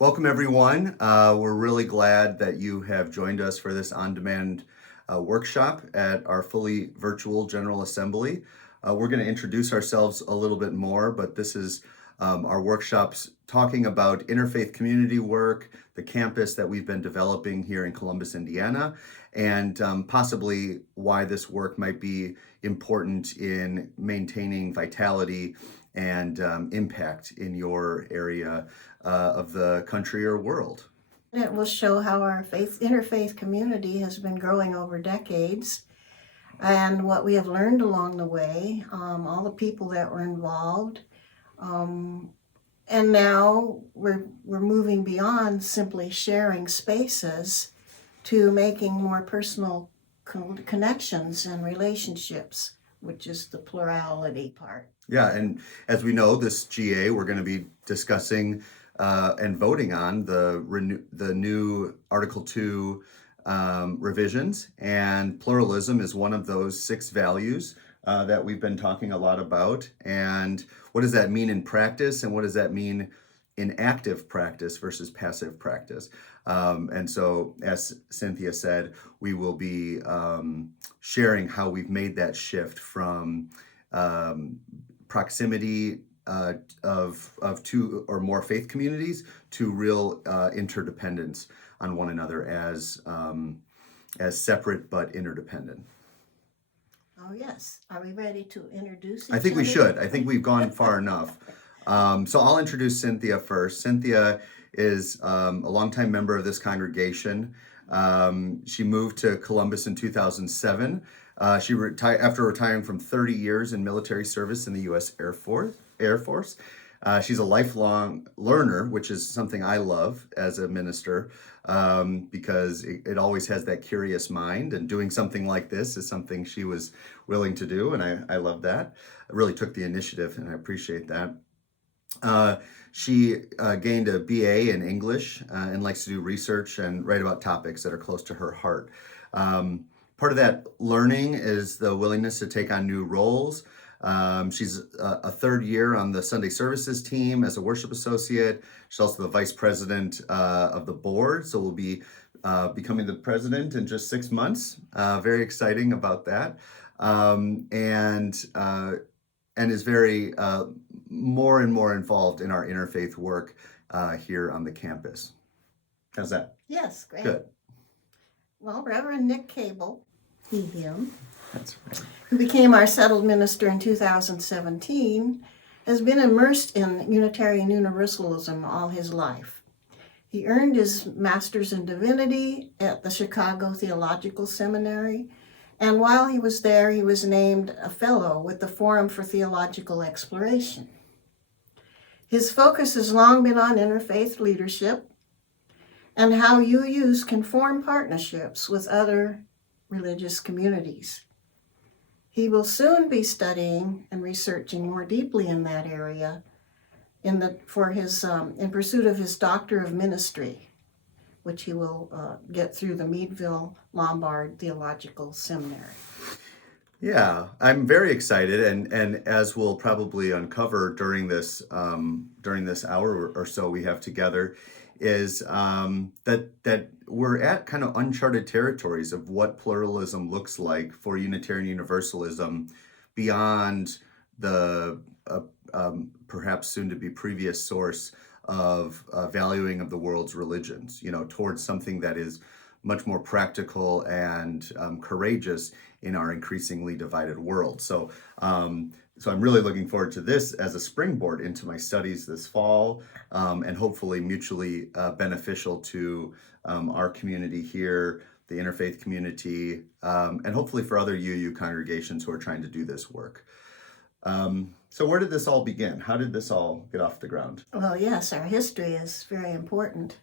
Welcome, everyone. We're really glad that you have joined us for this on-demand workshop at our fully virtual General Assembly. We're going to introduce ourselves a little bit more, but this is our workshops talking about interfaith community work, the campus that we've been developing here in Columbus, Indiana, and possibly why this work might be important in maintaining vitality and impact in your area of the country or world. It will show how our interfaith community has been growing over decades and what we have learned along the way, all the people that were involved. And now we're moving beyond simply sharing spaces to making more personal connections and relationships, which is the plurality part. Yeah, and as we know, this GA, we're going to be discussing and voting on the new Article 2 revisions, and pluralism is one of those 6 values that we've been talking a lot about. And what does that mean in practice, and what does that mean in active practice versus passive practice? And so, as Cynthia said, we will be sharing how we've made that shift from proximity of 2 or more faith communities to real interdependence on one another as separate but interdependent. Oh yes, are we ready to introduce each I think we other? should. I think we've gone far enough. So I'll introduce Cynthia first. Cynthia is a longtime member of this congregation. She moved to Columbus in 2007. She after retiring from 30 years in military service in the U.S. Air Force. She's a lifelong learner, which is something I love as a minister, because it always has that curious mind, and doing something like this is something she was willing to do, and I love that. I really took the initiative, and I appreciate that. She gained a BA in English and likes to do research and write about topics that are close to her heart. Part of that learning is the willingness to take on new roles. She's a 3rd year on the Sunday services team as a worship associate. She's also the vice president of the board, so we'll be becoming the president in just 6 months. Very exciting about that. And is very more and more involved in our interfaith work here on the campus. How's that? Yes, great. Good. Well, Reverend Nic Cable, him, That's right. who became our settled minister in 2017, has been immersed in Unitarian Universalism all his life. He earned his master's in divinity at the Chicago Theological Seminary, and while he was there, he was named a fellow with the Forum for Theological Exploration. His focus has long been on interfaith leadership and how UUs can form partnerships with other religious communities. He will soon be studying and researching more deeply in that area in pursuit of his Doctor of Ministry, which he will get through the Meadville Lombard Theological Seminary. Yeah, I'm very excited, and as we'll probably uncover during this hour or so we have together, is that we're at kind of uncharted territories of what pluralism looks like for Unitarian Universalism beyond the perhaps soon-to-be previous source of valuing of the world's religions, towards something that is much more practical and courageous in our increasingly divided world. So I'm really looking forward to this as a springboard into my studies this fall, and hopefully mutually beneficial to our community here, the interfaith community, and hopefully for other UU congregations who are trying to do this work. So where did this all begin? How did this all get off the ground? Well, yes, our history is very important.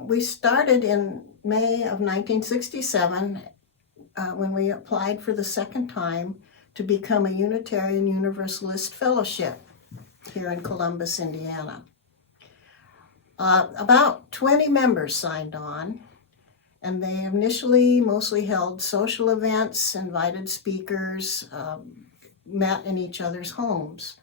We started in May of 1967 when we applied for the second time to become a Unitarian Universalist Fellowship here in Columbus, Indiana. About 20 members signed on, and they initially mostly held social events, invited speakers, met in each other's homes.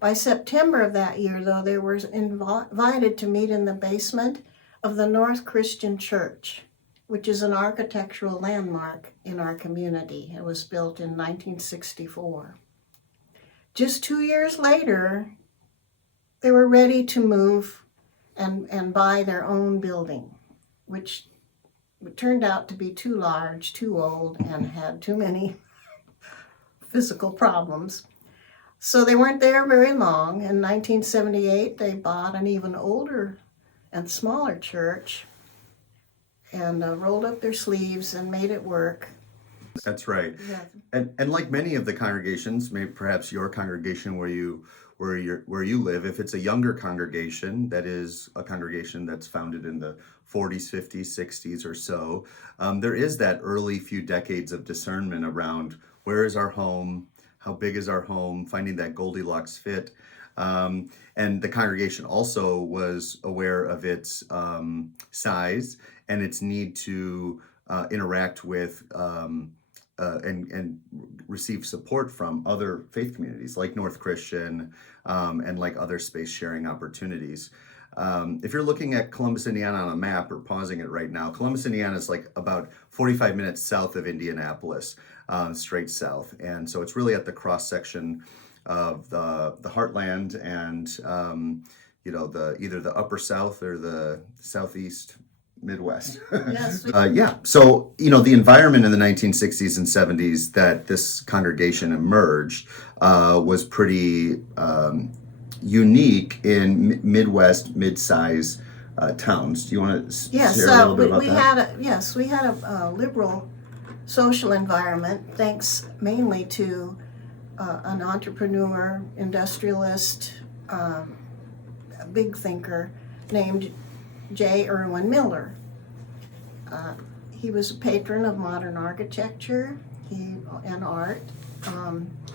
By September of that year, though, they were invited to meet in the basement of the North Christian Church, which is an architectural landmark in our community. It was built in 1964. Just 2 years later, they were ready to move and buy their own building, which turned out to be too large, too old, and had too many physical problems. So they weren't there very long. In 1978, they bought an even older and smaller church and rolled up their sleeves and made it work. That's right. Yeah. And like many of the congregations, maybe perhaps your congregation where you live, if it's a younger congregation, that is a congregation that's founded in the 40s, 50s, 60s or so, there is that early few decades of discernment around where is our home, how big is our home, finding that Goldilocks fit. And the congregation also was aware of its size and its need to interact with and receive support from other faith communities like North Christian and like other space sharing opportunities. If you're looking at Columbus, Indiana on a map, or pausing it right now, Columbus, Indiana is like about 45 minutes south of Indianapolis, straight south. And so it's really at the cross section of the heartland and either the upper south or the southeast Midwest. Yes. Yeah. So, the environment in the 1960s and 70s that this congregation emerged was pretty unique in Midwest, mid-size towns. Do you want to Yes, share a little bit about we that? we had a liberal social environment, thanks mainly to an entrepreneur, industrialist, a big thinker named J. Irwin Miller. He was a patron of modern architecture and art.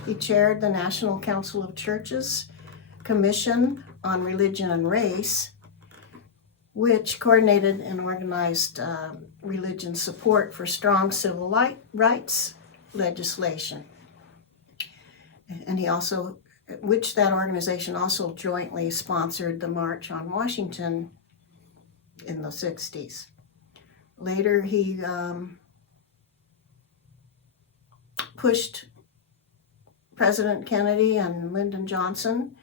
He chaired the National Council of Churches Commission on Religion and Race, which coordinated and organized religion support for strong civil rights legislation. And that organization also jointly sponsored the March on Washington in the 60s. Later, he pushed President Kennedy and Lyndon Johnson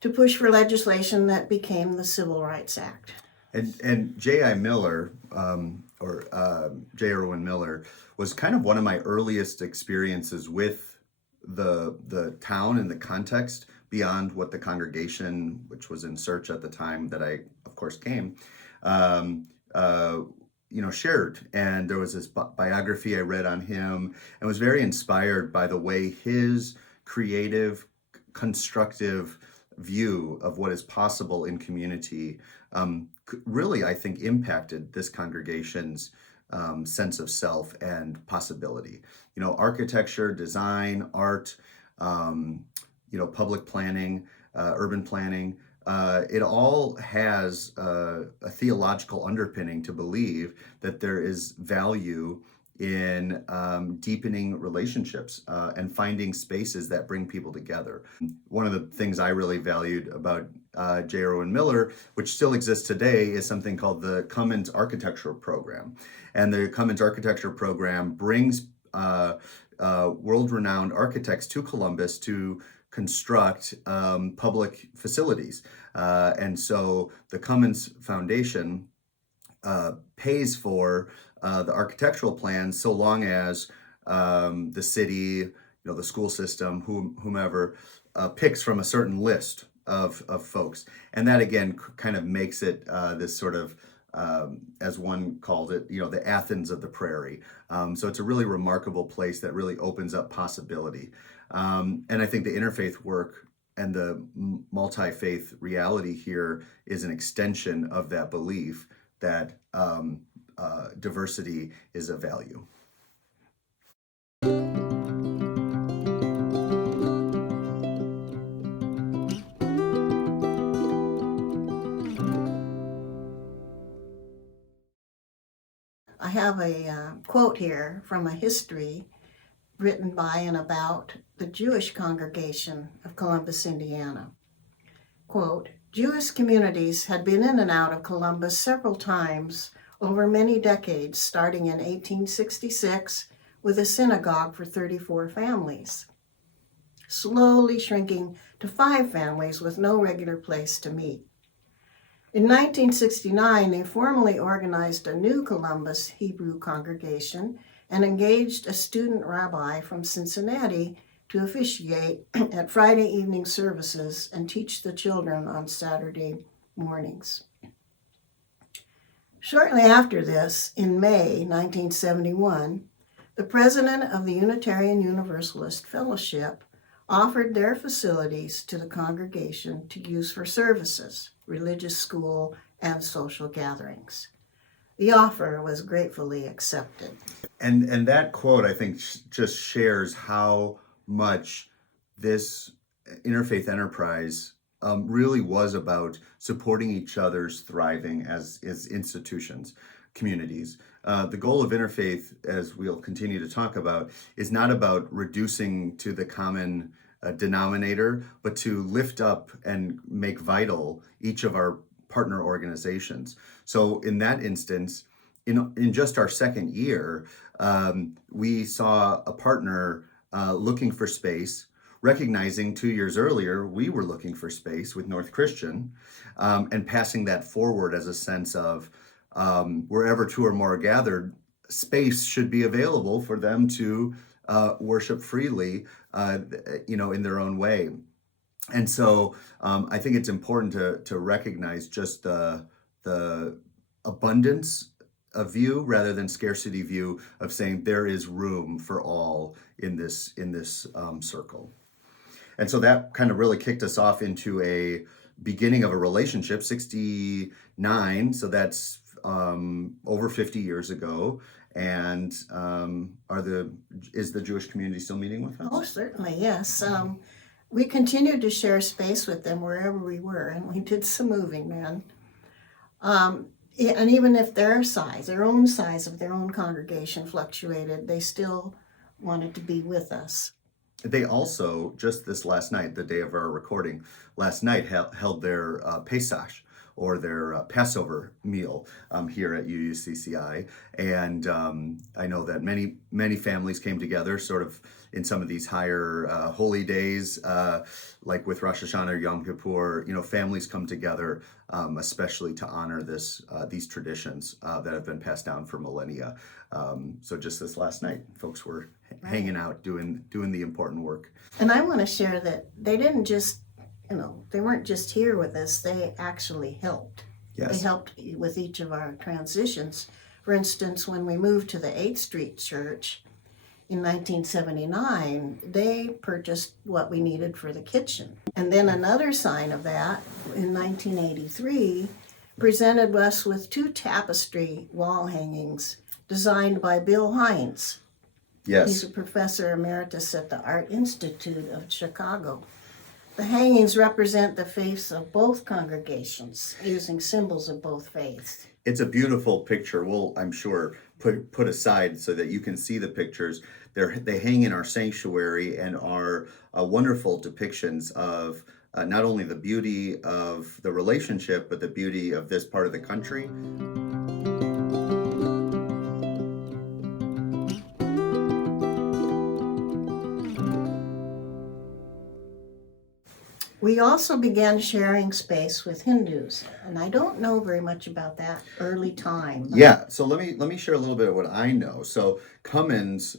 to push for legislation that became the Civil Rights Act. And J.I. Miller, J. Irwin Miller, was kind of one of my earliest experiences with the town and the context beyond what the congregation, which was in search at the time that I, of course, came, shared. And there was this biography I read on him and was very inspired by the way his creative, constructive view of what is possible in community really, I think, impacted this congregation's sense of self and possibility. Architecture, design, art, public planning, urban planning, it all has a theological underpinning to believe that there is value in deepening relationships and finding spaces that bring people together. One of the things I really valued about J. Irwin Miller, which still exists today, is something called the Cummins Architecture Program. And the Cummins Architecture Program brings world-renowned architects to Columbus to construct public facilities. And so the Cummins Foundation pays for the architectural plans so long as the city, the school system, whomever, picks from a certain list of folks. And that, again, kind of makes it this sort of, as one called it, the Athens of the prairie. So it's a really remarkable place that really opens up possibility. And I think the interfaith work and the multi-faith reality here is an extension of that belief that diversity is a value. I have a quote here from a history written by and about the Jewish congregation of Columbus, Indiana. Quote, Jewish communities had been in and out of Columbus several times over many decades, starting in 1866 with a synagogue for 34 families, slowly shrinking to 5 families with no regular place to meet. In 1969, they formally organized a new Columbus Hebrew congregation and engaged a student rabbi from Cincinnati to officiate at Friday evening services and teach the children on Saturday mornings. Shortly after this, in May 1971, the president of the Unitarian Universalist Fellowship offered their facilities to the congregation to use for services, religious school, and social gatherings. The offer was gratefully accepted. And that quote, I think, just shares how much this interfaith enterprise really was about supporting each other's thriving as institutions, communities. The goal of interfaith, as we'll continue to talk about, is not about reducing to the common denominator, but to lift up and make vital each of our partner organizations. So in that instance, in just our second year, we saw a partner looking for space, recognizing 2 years earlier we were looking for space with North Christian, and passing that forward as a sense of wherever 2 or more are gathered, space should be available for them to worship freely, in their own way. And so I think it's important to recognize just the abundance of view rather than scarcity view of saying there is room for all in this circle. And so that kind of really kicked us off into a beginning of a relationship, 69, so that's over 50 years ago. And is the Jewish community still meeting with us? Oh, certainly, yes. We continued to share space with them wherever we were, and we did some moving then. And even if their own size of their own congregation fluctuated, they still wanted to be with us. They also, just this last night, the day of our recording, last night held their Pesach, or their Passover meal here at UUCCI. And I know that many families came together sort of in some of these higher holy days, like with Rosh Hashanah or Yom Kippur. Families come together, especially to honor these traditions that have been passed down for millennia. So just this last night, folks were hanging out, doing the important work. And I want to share that they didn't just, they weren't just here with us, they actually helped. Yes. They helped with each of our transitions. For instance, when we moved to the 8th Street Church in 1979, they purchased what we needed for the kitchen. And then another sign of that, in 1983, presented us with 2 tapestry wall hangings designed by Bill Hines. Yes. He's a professor emeritus at the Art Institute of Chicago. The hangings represent the faiths of both congregations, using symbols of both faiths. It's a beautiful picture. We'll, I'm sure, put aside so that you can see the pictures. They hang in our sanctuary and are wonderful depictions of not only the beauty of the relationship, but the beauty of this part of the country. We also began sharing space with Hindus, and I don't know very much about that early time. Yeah, so let me share a little bit of what I know. So Cummins,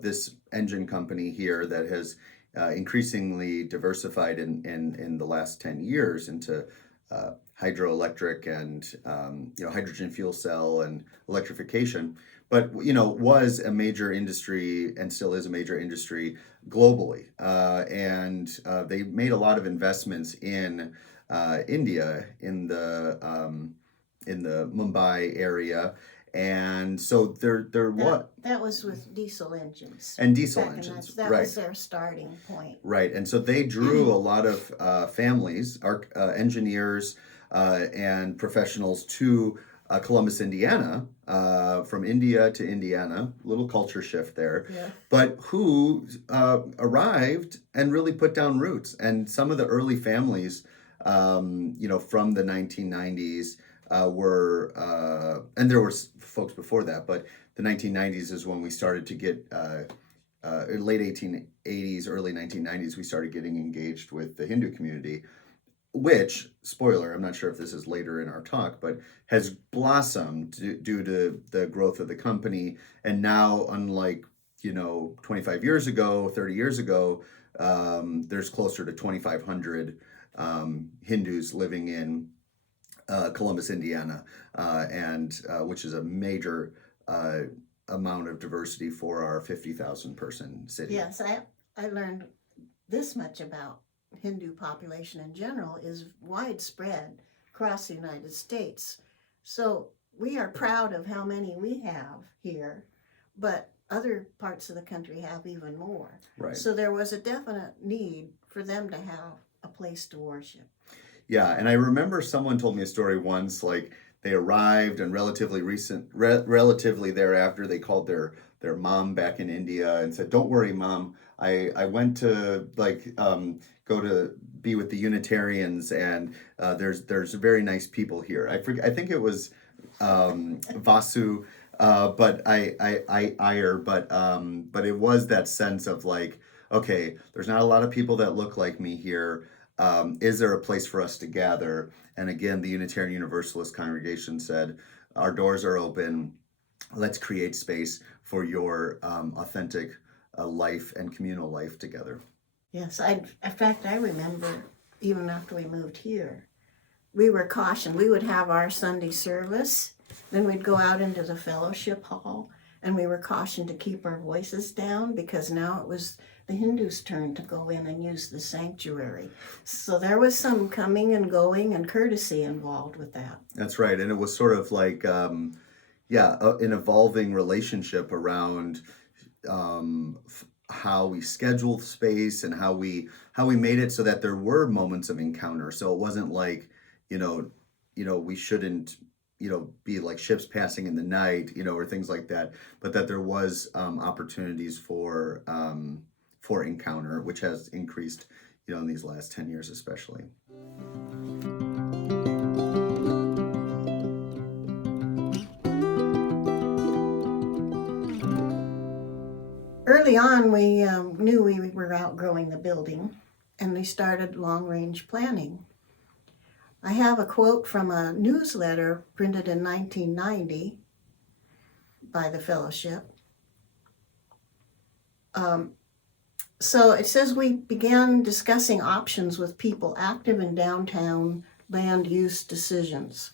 this engine company here that has increasingly diversified in the last 10 years into hydroelectric and hydrogen fuel cell and electrification, but was a major industry and still is a major industry globally, and they made a lot of investments in India, in the Mumbai area, and so that was with diesel engines. And diesel engines, that right. was their starting point. Right, and so they drew a lot of families, engineers, and professionals to Columbus, Indiana, from India to Indiana, little culture shift there, Yeah. but who arrived and really put down roots. And some of the early families, from the 1990s were, and there were folks before that, but the 1990s is when we started to get, late 1880s, early 1990s, we started getting engaged with the Hindu community, which, spoiler, I'm not sure if this is later in our talk, but has blossomed due to the growth of the company. And now, unlike, 25 years ago, 30 years ago, there's closer to 2,500 Hindus living in Columbus, Indiana, and which is a major amount of diversity for our 50,000 person city. Yes, I learned this much about Hindu population in general is widespread across the United States. So we are proud of how many we have here, but other parts of the country have even more. Right. So there was a definite need for them to have a place to worship. Yeah, and I remember someone told me a story once, like they arrived and relatively thereafter, they called their mom back in India and said, "Don't worry, Mom, I went to go to be with the Unitarians, and there's very nice people here." I think it was Vasu, but but it was that sense of like, okay, there's not a lot of people that look like me here. Is there a place for us to gather? And again, the Unitarian Universalist congregation said, our doors are open. Let's create space for your authentic life and communal life together. Yes, in fact, I remember even after we moved here, we were cautioned. We would have our Sunday service, then we'd go out into the fellowship hall, and we were cautioned to keep our voices down because now it was the Hindus' turn to go in and use the sanctuary. So there was some coming and going and courtesy involved with that. That's right, and it was sort of like, an evolving relationship around how we scheduled space and how we made it so that there were moments of encounter. So it wasn't like, we shouldn't, be like ships passing in the night, or things like that, but that there was opportunities for encounter, which has increased, in these last 10 years especially. Early on, we knew we were outgrowing the building, and we started long-range planning. I have a quote from a newsletter printed in 1990 by the fellowship. So it says we began discussing options with people active in downtown land use decisions.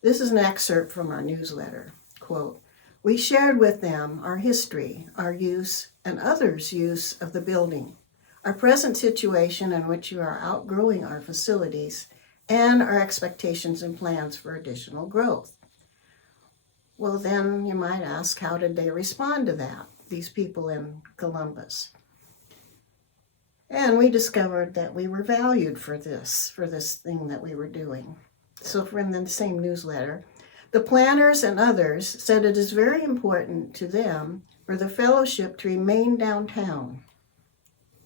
This is an excerpt from our newsletter. Quote, "We shared with them our history, our use, and others' use of the building, our present situation in which we are outgrowing our facilities, and our expectations and plans for additional growth." Well, then you might ask, how did they respond to that, these people in Columbus? And we discovered that we were valued for this thing that we were doing. So from the same newsletter, the planners and others said it is very important to them for the fellowship to remain downtown.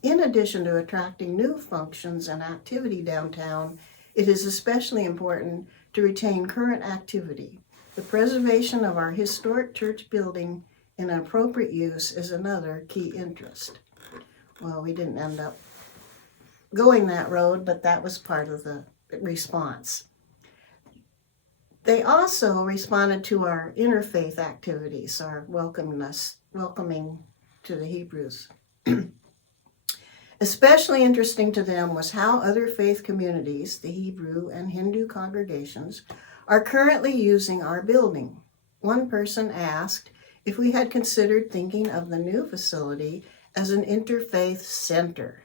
In addition to attracting new functions and activity downtown, it is especially important to retain current activity. The preservation of our historic church building in appropriate use is another key interest. Well, we didn't end up going that road, but that was part of the response. They also responded to our interfaith activities, our welcoming to the Hebrews. Especially interesting to them was how other faith communities, the Hebrew and Hindu congregations, are currently using our building. One person asked if we had considered thinking of the new facility as an interfaith center.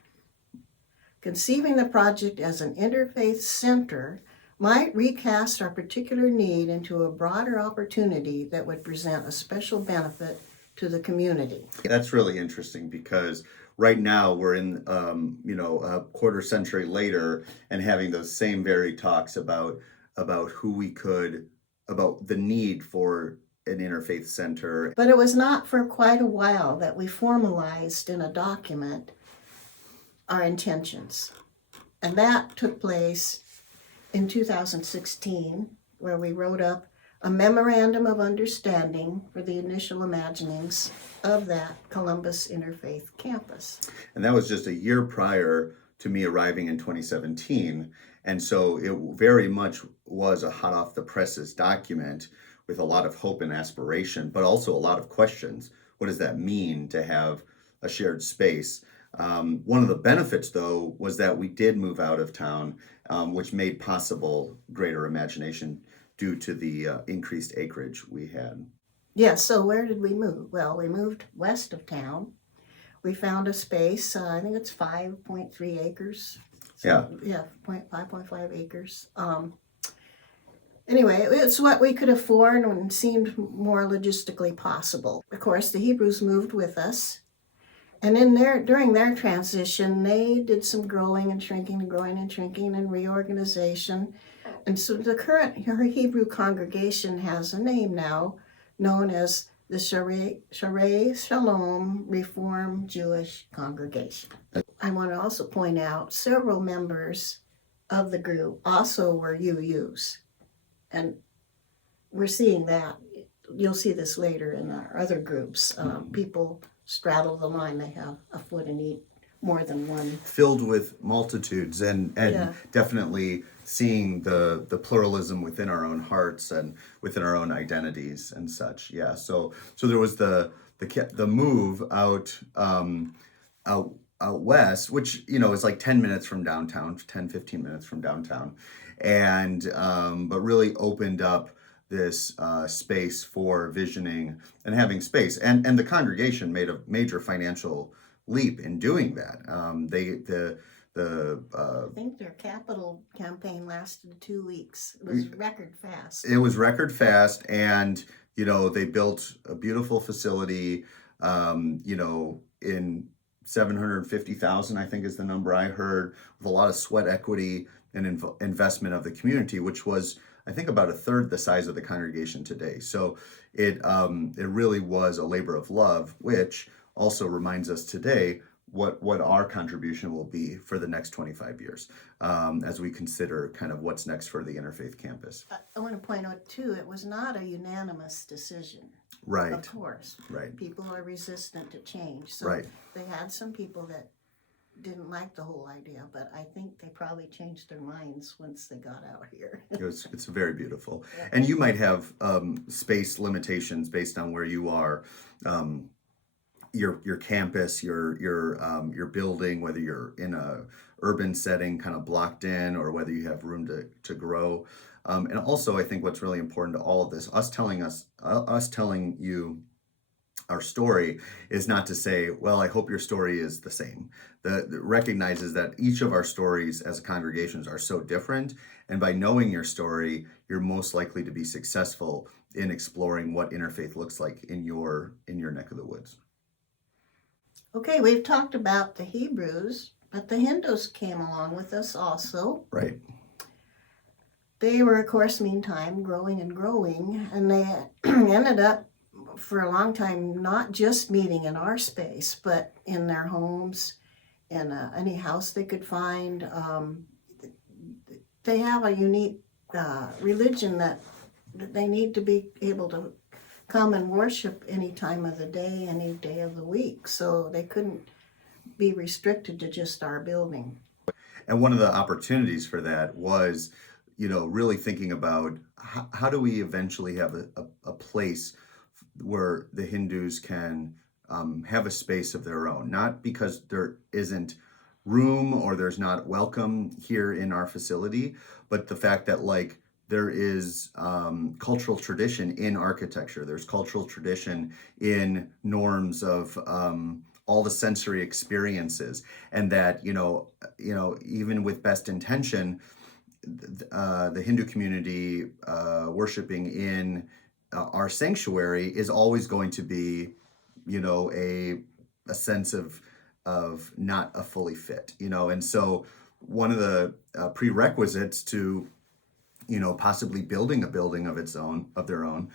Conceiving the project as an interfaith center might recast our particular need into a broader opportunity that would present a special benefit to the community. That's really interesting because right now we're in, a quarter century later and having those same very talks about who we could about the need for an interfaith center. But it was not for quite a while that we formalized in a document our intentions. And that took place in 2016, where we wrote up a memorandum of understanding for the initial imaginings of that Columbus Interfaith Campus. And that was just a year prior to me arriving in 2017. And so it very much was a hot off the presses document with a lot of hope and aspiration, but also a lot of questions. What does that mean to have a shared space? One of the benefits, though, was that we did move out of town, which made possible greater imagination due to the increased acreage we had. Yeah, so where did we move? Well, we moved west of town. We found a space, I think it's 5.3 acres. So, yeah, 5.5 acres. Anyway, it's what we could afford and seemed more logistically possible. Of course, the Hebrews moved with us. And during their transition, they did some growing and shrinking and reorganization. And so the current Hebrew congregation has a name now, known as the Sharei Shalom Reform Jewish Congregation. I want to also point out several members of the group also were UUs. And we're seeing that. You'll see this later in our other groups. People straddle the line. They have a foot in each, more than one. Filled with multitudes and definitely seeing the pluralism within our own hearts and within our own identities and such. Yeah. So there was the move out west, which, is like 10 minutes from downtown, 15 minutes from downtown. And but really opened up this space for visioning and having space. And the congregation made a major financial leap in doing that. I think their capital campaign lasted 2 weeks. It was record fast. It was record fast, and they built a beautiful facility. In 750,000, I think is the number I heard, with a lot of sweat equity and investment of the community, which was, I think, about a third the size of the congregation today. So it really was a labor of love, which also reminds us today what our contribution will be for the next 25 years as we consider kind of what's next for the Interfaith Campus. I want to point out, too, it was not a unanimous decision. Right. Of course. Right. People are resistant to change. So right. They had some people that didn't like the whole idea, but I think they probably changed their minds once they got out here. It's very beautiful. Yeah. And you might have space limitations based on where you are. Your campus, your building, whether you're in a urban setting kind of blocked in, or whether you have room to grow. And also, I think what's really important to all of this, us telling you our story, is not to say, well, I hope your story is the same. That recognizes that each of our stories as congregations are so different, and by knowing your story, you're most likely to be successful in exploring what interfaith looks like in your neck of the woods. Okay, we've talked about the Hebrews, but the Hindus came along with us also. Right. They were, of course, meantime, growing, and they ended up, for a long time, not just meeting in our space, but in their homes, in any house they could find. They have a unique religion that they need to be able to come and worship any time of the day, any day of the week. So they couldn't be restricted to just our building. And one of the opportunities for that was, really thinking about how do we eventually have a place where the Hindus can have a space of their own, not because there isn't room or there's not welcome here in our facility, but the fact that there is cultural tradition in architecture. There's cultural tradition in norms of all the sensory experiences, and that even with best intention, the Hindu community worshiping in our sanctuary is always going to be, a sense of not a fully fit, and so one of the prerequisites to possibly building a building of their own,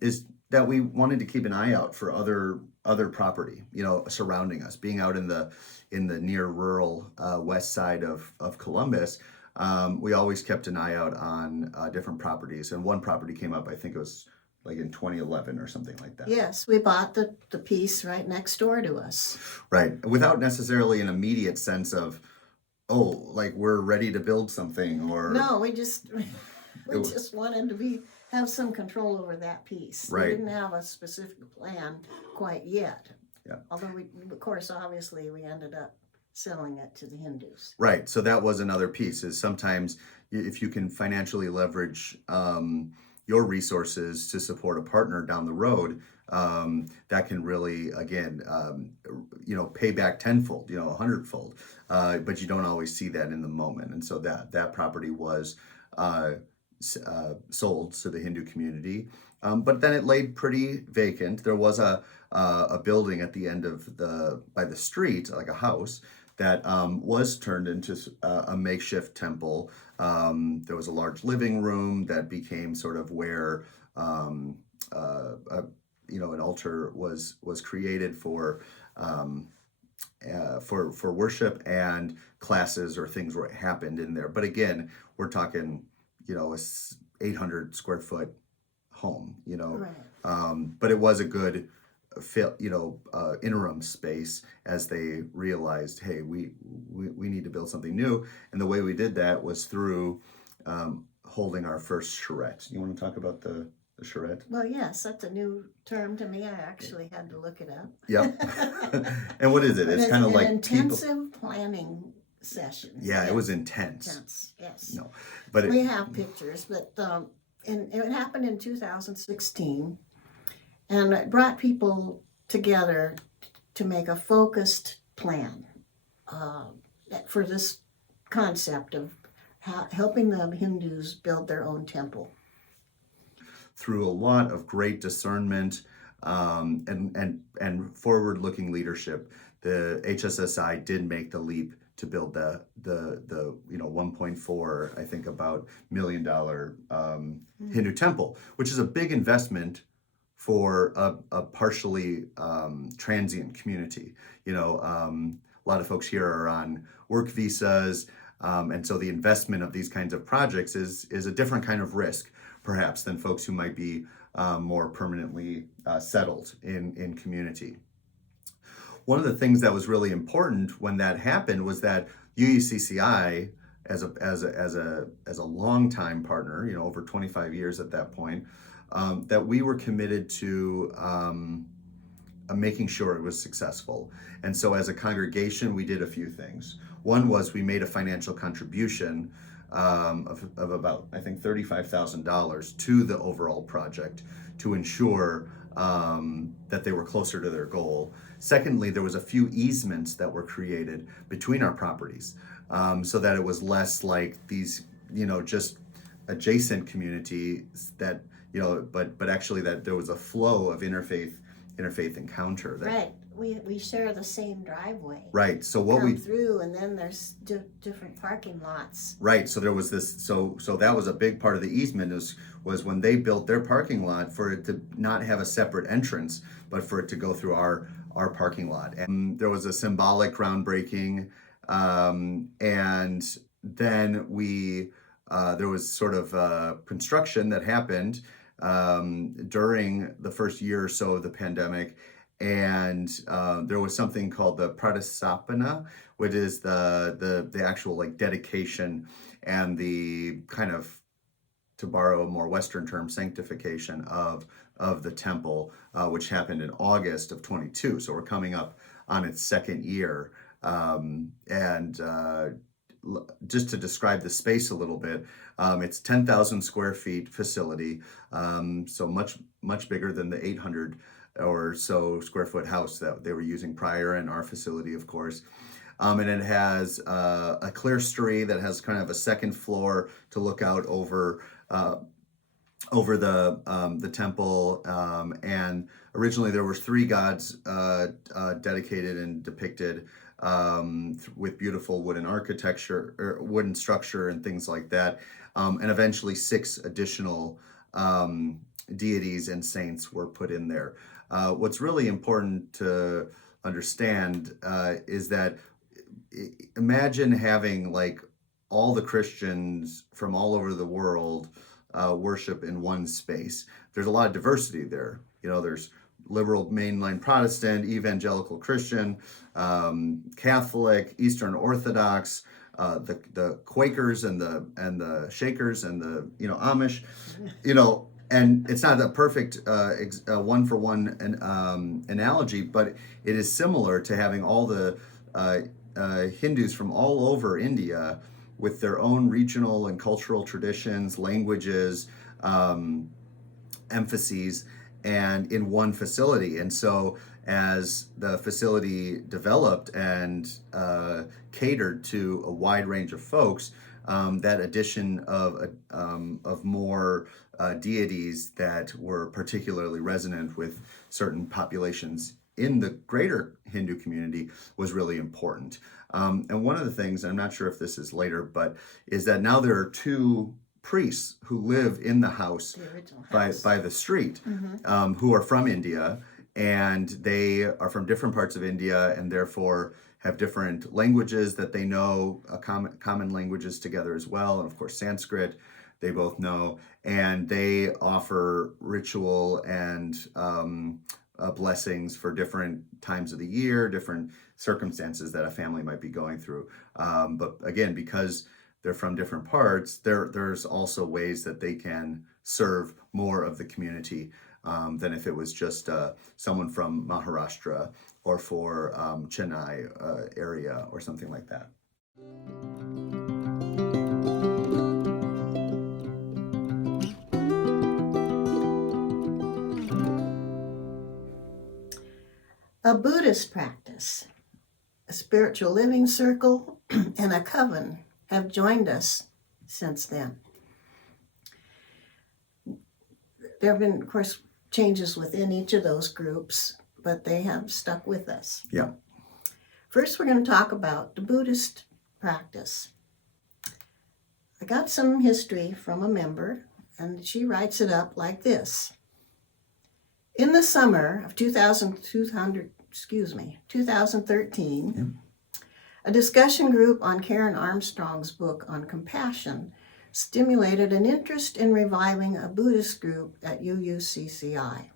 is that we wanted to keep an eye out for other property, surrounding us. Being out in the near rural west side of Columbus, we always kept an eye out on different properties. And one property came up, I think it was like in 2011 or something like that. Yes, we bought the piece right next door to us. Right, without necessarily an immediate sense of, oh, like we're ready to build something, or No, we just wanted to have some control over that piece. Right. We didn't have a specific plan quite yet. Yeah. Although of course, obviously, we ended up selling it to the Hindus. Right. So that was another piece, is sometimes if you can financially leverage your resources to support a partner down the road, that can really, again, pay back tenfold, 100-fold. But you don't always see that in the moment. And so that property was sold to the Hindu community. But then it laid pretty vacant. There was a building at the end of by the street, like a house, that was turned into a makeshift temple. There was a large living room that became sort of where an altar was created for worship, and classes or things were happened in there. But again, we're talking, a 800 square foot home, Right. But it was a good interim space as they realized, hey, we need to build something new. And the way we did that was through holding our first charrette. You want to talk about the charrette? Well, yes, that's a new term to me. I actually had to look it up. Yep. And what is it? It's kind of like intensive planning session. Yeah, yes. It was intense. Intense, yes. No, but we have pictures, but it happened in 2016, and it brought people together to make a focused plan for this concept of helping the Hindus build their own temple. Through a lot of great discernment and forward-looking leadership, the HSSI did make the leap to build the 1.4, I think about $1 million Hindu temple, which is a big investment for a partially transient community. A lot of folks here are on work visas, and so the investment of these kinds of projects is a different kind of risk, perhaps, than folks who might be more permanently settled in community. One of the things that was really important when that happened was that UUCCI, as a longtime partner, over 25 years at that point, that we were committed to making sure it was successful. And so as a congregation, we did a few things. One was we made a financial contribution of about, I think, $35,000 to the overall project to ensure that they were closer to their goal. Secondly, there was a few easements that were created between our properties, so that it was less like these, just adjacent communities that, but actually that there was a flow of interfaith encounter. Right. We share the same driveway. Right. So what come through, and then there's different parking lots. Right. So there was this. So that was a big part of the easement was when they built their parking lot, for it to not have a separate entrance, but for it to go through our parking lot. And there was a symbolic groundbreaking, and then there was sort of construction that happened during the first year or so of the pandemic. And there was something called the Pratisthapana, which is the actual like dedication and the kind of, to borrow a more Western term, sanctification of the temple, which happened in August of 22. So we're coming up on its second year. Just to describe the space a little bit, it's 10,000 square feet facility, so much bigger than the 800 or so square foot house that they were using prior, and our facility, of course. And it has a clerestory that has kind of a second floor to look out over the temple. And originally there were 3 gods dedicated and depicted. with beautiful wooden architecture or wooden structure and things like that. And eventually 6 additional deities and saints were put in there. What's really important to understand is that imagine having like all the Christians from all over the world worship in one space. There's a lot of diversity there. There's liberal mainline Protestant, evangelical Christian, Catholic, Eastern Orthodox, the Quakers and the Shakers and the Amish, and it's not a perfect one for one analogy, but it is similar to having all the Hindus from all over India with their own regional and cultural traditions, languages, emphases, and in one facility. And so as the facility developed and catered to a wide range of folks, that addition of more deities that were particularly resonant with certain populations in the greater Hindu community was really important. And one of the things, I'm not sure if this is later, but is that now there are 2 priests who live in the house, by the street, who are from India, and they are from different parts of India and therefore have different languages that they know, common languages together as well, and of course Sanskrit they both know, and they offer ritual and blessings for different times of the year, different circumstances that a family might be going through. But again, because they're from different parts, there's also ways that they can serve more of the community than if it was just someone from Maharashtra or for Chennai area or something like that. A Buddhist practice, a spiritual living circle, and a coven have joined us since then. There have been, of course, changes within each of those groups, but they have stuck with us. Yeah. First, we're going to talk about the Buddhist practice. I got some history from a member, and she writes it up like this. In the summer of 2013, a discussion group on Karen Armstrong's book on compassion stimulated an interest in reviving a Buddhist group at UUCCI.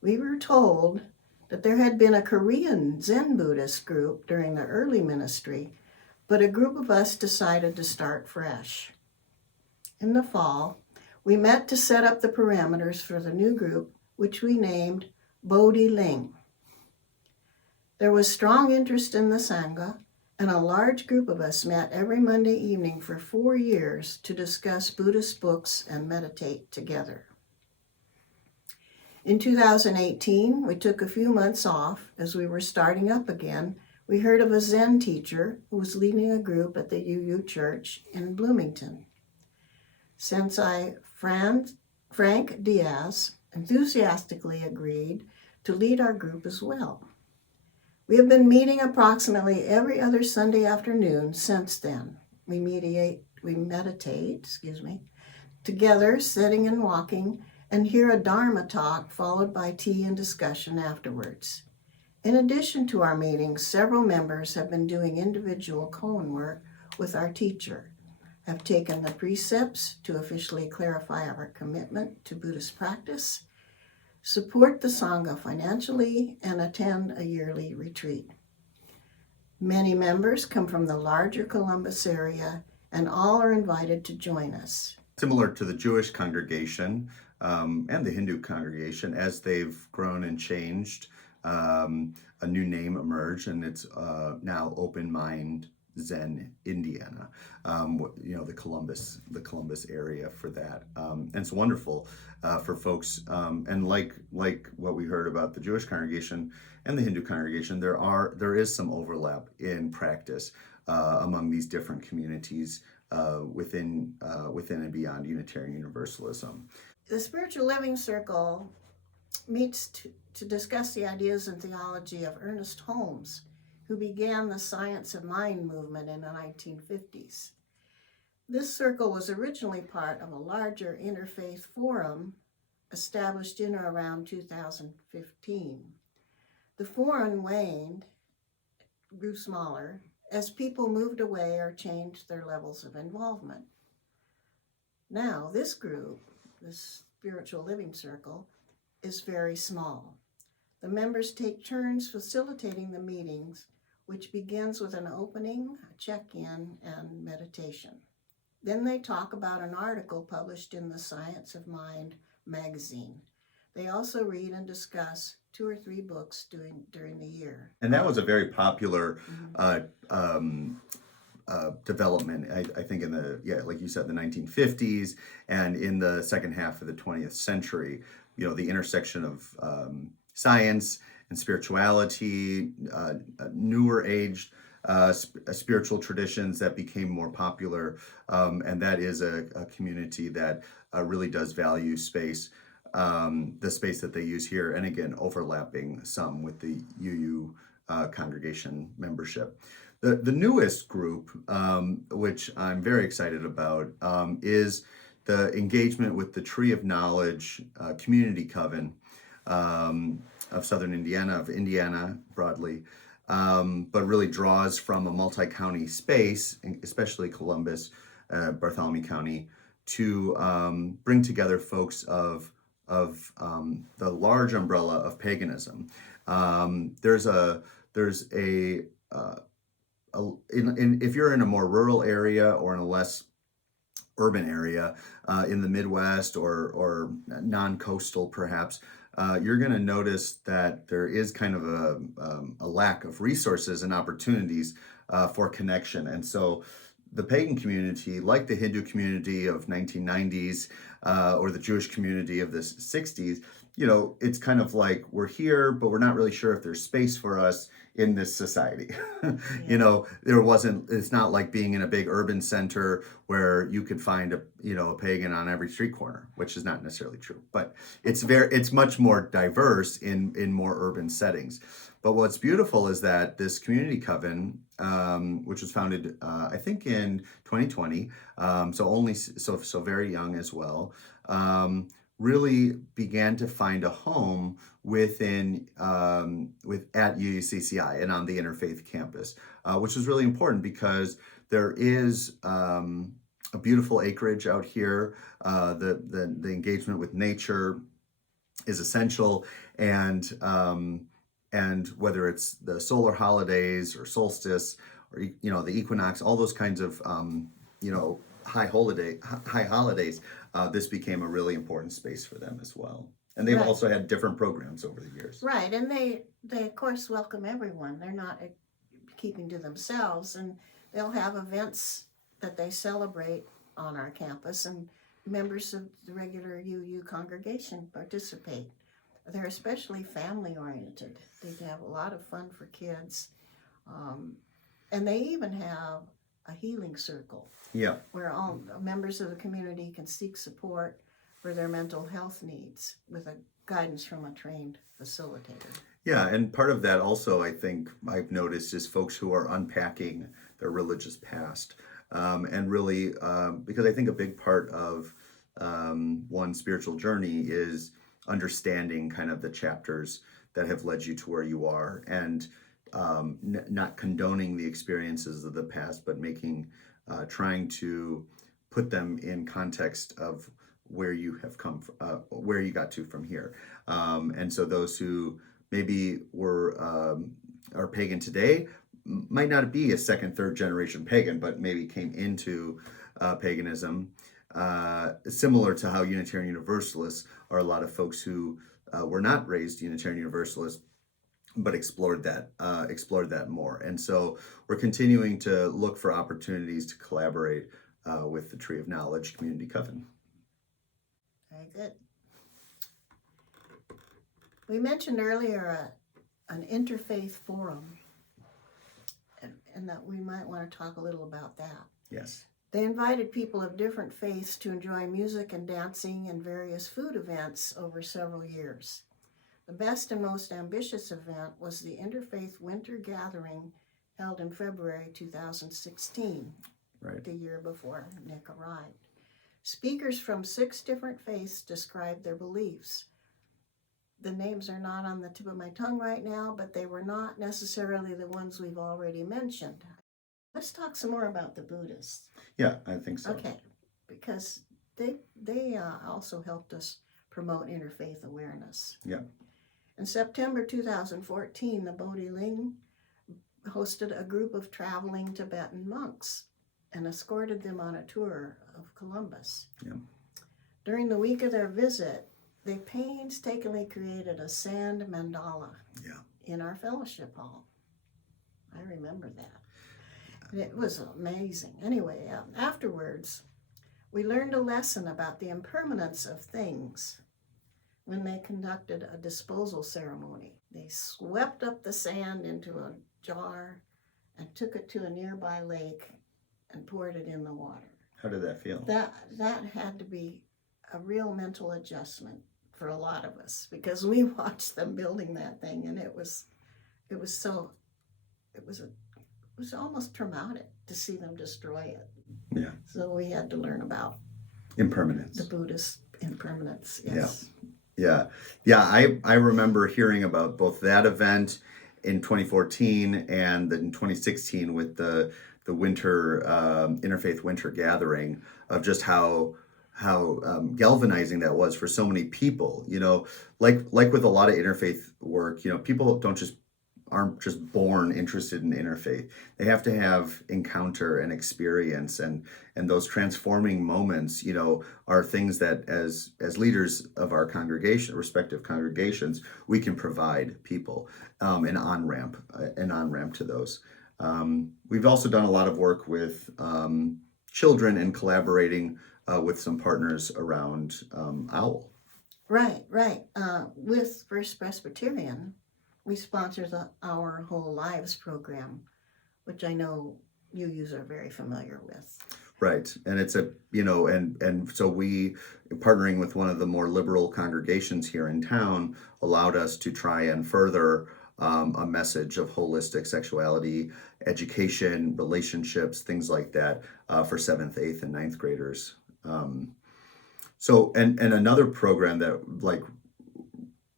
We were told that there had been a Korean Zen Buddhist group during the early ministry, but a group of us decided to start fresh. In the fall, we met to set up the parameters for the new group, which we named Bodhi Ling. There was strong interest in the Sangha, and a large group of us met every Monday evening for 4 years to discuss Buddhist books and meditate together. In 2018, we took a few months off. As we were starting up again, we heard of a Zen teacher who was leading a group at the UU Church in Bloomington. Sensei Frank Diaz enthusiastically agreed to lead our group as well. We have been meeting approximately every other Sunday afternoon since then. We meditate together, sitting and walking, and hear a Dharma talk followed by tea and discussion afterwards. In addition to our meetings, several members have been doing individual koan work with our teacher, have taken the precepts to officially clarify our commitment to Buddhist practice, support the Sangha financially, and attend a yearly retreat. Many members come from the larger Columbus area, and all are invited to join us. Similar to the Jewish congregation and the Hindu congregation, as they've grown and changed, a new name emerged, and it's now Open Mind Zen Indiana, the Columbus area for that. And it's wonderful for folks, and like what we heard about the Jewish congregation and the Hindu congregation, there is some overlap in practice among these different communities within and beyond Unitarian Universalism. The Spiritual Living Circle meets to discuss the ideas and theology of Ernest Holmes who began the Science of Mind movement in the 1950s. This circle was originally part of a larger interfaith forum established in or around 2015. The forum waned, grew smaller, as people moved away or changed their levels of involvement. Now, this group, this spiritual living circle, is very small. The members take turns facilitating the meetings, which begins with an opening, a check-in, and meditation. Then they talk about an article published in the Science of Mind magazine. They also read and discuss 2 or 3 books during the year. And that was a very popular development, I think, in the, like you said, the 1950s and in the second half of the 20th century. You know, the intersection of science and spirituality, newer age spiritual traditions that became more popular, and that is a community that really does value space, the space that they use here, and again, overlapping some with the UU congregation membership. The newest group, which I'm very excited about, is the engagement with the Tree of Knowledge Community Coven of Southern Indiana, of Indiana broadly, but really draws from a multi-county space, especially Columbus, Bartholomew County, to bring together folks of the large umbrella of paganism. If you're in a more rural area or in a less urban area, in the Midwest or non-coastal perhaps, you're going to notice that there is kind of a lack of resources and opportunities for connection. And so the pagan community, like the Hindu community of 1990s or the Jewish community of the 60s, you know, it's kind of like we're here, but we're not really sure if there's space for us in this society. You know, it's not like being in a big urban center where you could find a pagan on every street corner, which is not necessarily true, but it's much more diverse in more urban settings. But what's beautiful is that this community coven, which was founded, I think in 2020, so very young as well, really began to find a home within at UUCCI and on the Interfaith Campus, which is really important because there is a beautiful acreage out here. The engagement with nature is essential, and whether it's the solar holidays or solstice or the equinox, all those kinds of high holidays, this became a really important space for them as well. And they've also had different programs over the years. Right, and they of course welcome everyone. They're not keeping to themselves, and they'll have events that they celebrate on our campus, and members of the regular UU congregation participate. They're especially family oriented. They have a lot of fun for kids, and they even have a healing circle. Yeah. Where all members of the community can seek support for their mental health needs with a guidance from a trained facilitator. Yeah, and part of that also, I think I've noticed, is folks who are unpacking their religious past. And really, because I think a big part of one's spiritual journey is understanding kind of the chapters that have led you to where you are, and not condoning the experiences of the past, but trying to put them in context of where you have come, where you got to from here. And so those who maybe are pagan today might not be a second, third generation pagan, but maybe came into paganism, similar to how Unitarian Universalists are a lot of folks who were not raised Unitarian Universalists, but explored that more. And so we're continuing to look for opportunities to collaborate with the Tree of Knowledge Community Coven. Very good. We mentioned earlier an interfaith forum, and that we might want to talk a little about that. Yes. They invited people of different faiths to enjoy music and dancing and various food events over several years. The best and most ambitious event was the Interfaith Winter Gathering held in February 2016, Right. the year before Nic arrived. Speakers from 6 different faiths described their beliefs. The names are not on the tip of my tongue right now, but they were not necessarily the ones we've already mentioned. Let's talk some more about the Buddhists. Yeah, I think so. Okay, because they also helped us promote interfaith awareness. Yeah. In September 2014, the Bodhi Ling hosted a group of traveling Tibetan monks and escorted them on a tour of Columbus. Yeah. During the week of their visit, they painstakingly created a sand mandala in our fellowship hall. I remember that. And it was amazing. Anyway, afterwards, we learned a lesson about the impermanence of things when they conducted a disposal ceremony. They swept up the sand into a jar and took it to a nearby lake and poured it in the water. How did that feel? That had to be a real mental adjustment for a lot of us, because we watched them building that thing, and it was almost traumatic to see them destroy it. Yeah. So we had to learn about Impermanence. the Buddhist impermanence. Yes. Yeah. I remember hearing about both that event in 2014 and then in 2016 with the winter interfaith winter gathering, of just how galvanizing that was for so many people. You know, like with a lot of interfaith work, you know, people aren't just born interested in interfaith. They have to have encounter and experience, and those transforming moments, you know, are things that as leaders of our respective congregations, we can provide people an on-ramp to those. We've also done a lot of work with children and collaborating with some partners around OWL. Right. With First Presbyterian, we sponsor the Our Whole Lives program, which I know UUs are very familiar with. Right, and it's and so we, partnering with one of the more liberal congregations here in town, allowed us to try and further a message of holistic sexuality, education, relationships, things like that for 7th, 8th, and 9th graders. So another program that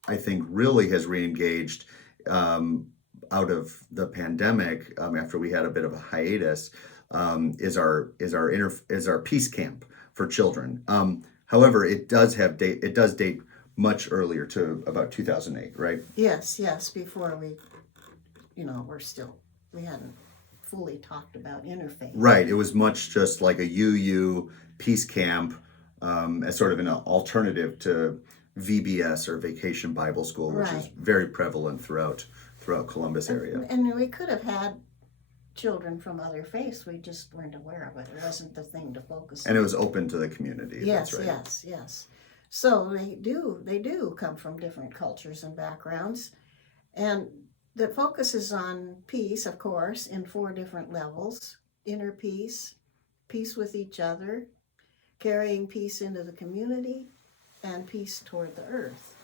I think really has reengaged out of the pandemic after we had a bit of a hiatus is our peace camp for children. However, it does date much earlier, to about 2008, right? Yes, before we hadn't fully talked about interfaith. Right, it was much just like a UU peace camp as sort of an alternative to VBS or Vacation Bible School, which is very prevalent throughout Columbus area. And we could have had children from other faiths, we just weren't aware of it. It wasn't the thing to focus on. And it was open to the community. Yes, that's right. yes. So they do come from different cultures and backgrounds. And the focus is on peace, of course, in 4 different levels: inner peace, peace with each other, carrying peace into the community, and peace toward the earth.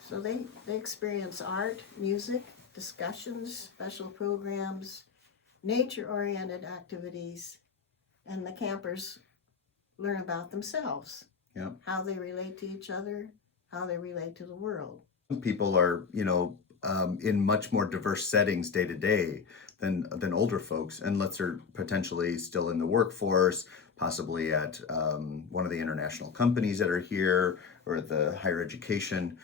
So they experience art, music, discussions, special programs, nature-oriented activities, and the campers learn about themselves, how they relate to each other, how they relate to the world. People are, in much more diverse settings day to day than older folks, unless they're potentially still in the workforce, possibly at one of the international companies that are here, or at the higher education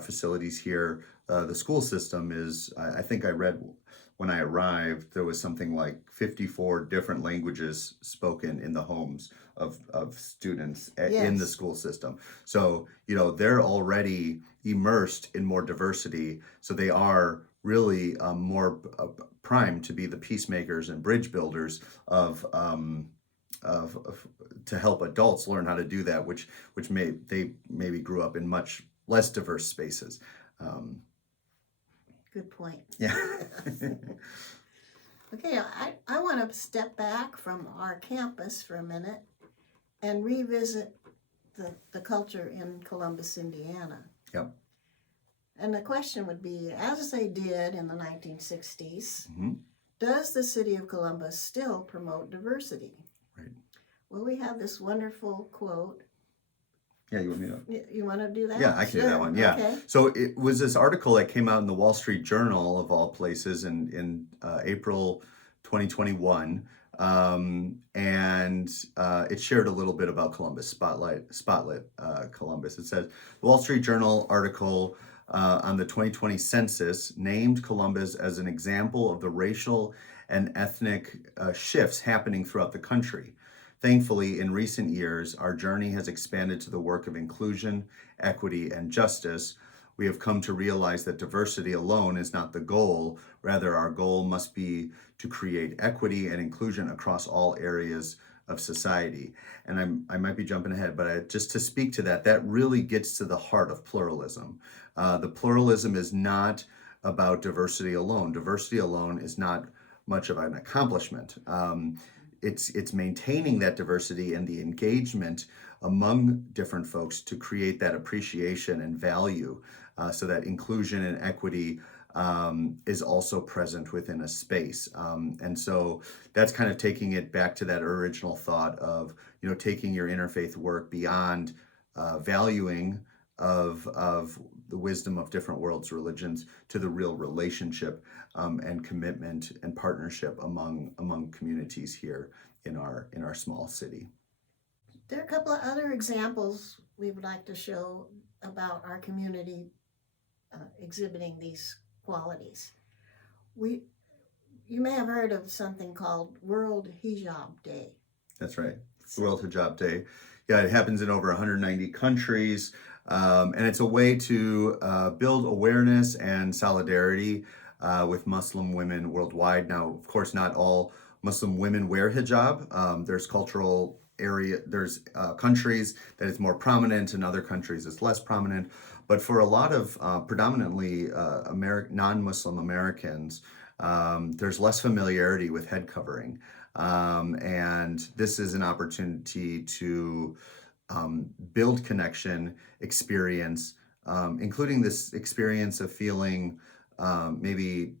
facilities here. The school system is, I think I read when I arrived, there was something like 54 different languages spoken in the homes of students in the school system. So, they're already immersed in more diversity. So they are really more primed to be the peacemakers and bridge builders to help adults learn how to do that, which they maybe grew up in much less diverse spaces. Good point. Yeah. Okay, I want to step back from our campus for a minute and revisit the culture in Columbus, Indiana. Yep. And the question would be, as they did in the 1960s, Mm-hmm. does the city of Columbus still promote diversity? Right. Well, we have this wonderful quote. Yeah, you want me to? You want to do that? Yeah, I can do that one. Yeah. Okay. So it was this article that came out in the Wall Street Journal, of all places, in April 2021. And it shared a little bit about Columbus, spotlight Columbus. It says the Wall Street Journal article on the 2020 census named Columbus as an example of the racial and ethnic shifts happening throughout the country. Thankfully, in recent years, our journey has expanded to the work of inclusion, equity, and justice. We have come to realize that diversity alone is not the goal. Rather, our goal must be to create equity and inclusion across all areas of society. And I might be jumping ahead, but just to speak to that, that really gets to the heart of pluralism. The pluralism is not about diversity alone. Diversity alone is not much of an accomplishment. It's maintaining that diversity and the engagement among different folks to create that appreciation and value, so that inclusion and equity is also present within a space. And so that's kind of taking it back to that original thought of, taking your interfaith work beyond valuing of the wisdom of different worlds, religions, to the real relationship and commitment and partnership among communities here in our small city. There are a couple of other examples we would like to show about our community exhibiting these qualities. You may have heard of something called World Hijab Day. That's right. It's World Hijab Day. Yeah, it happens in over 190 countries. And it's a way to build awareness and solidarity with Muslim women worldwide. Now, of course, not all Muslim women wear hijab. There's there's countries that it's more prominent, and other countries it's less prominent. But for a lot of predominantly non-Muslim Americans, there's less familiarity with head covering. And this is an opportunity to build connection, experience, including this experience of feeling maybe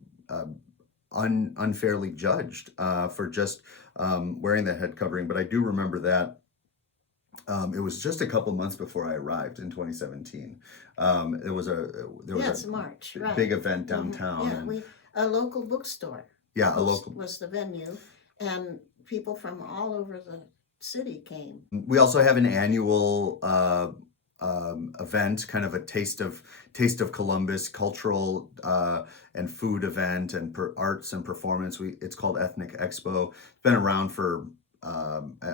unfairly judged for just wearing that head covering. But I do remember that it was just a couple months before I arrived in 2017. There was a March, right. big event downtown. Mm-hmm. Yeah, a local bookstore. Yeah, was the venue, and people from all over the city came. We also have an annual event, kind of a taste of Columbus cultural and food event and arts and performance. It's called Ethnic Expo. It's been around for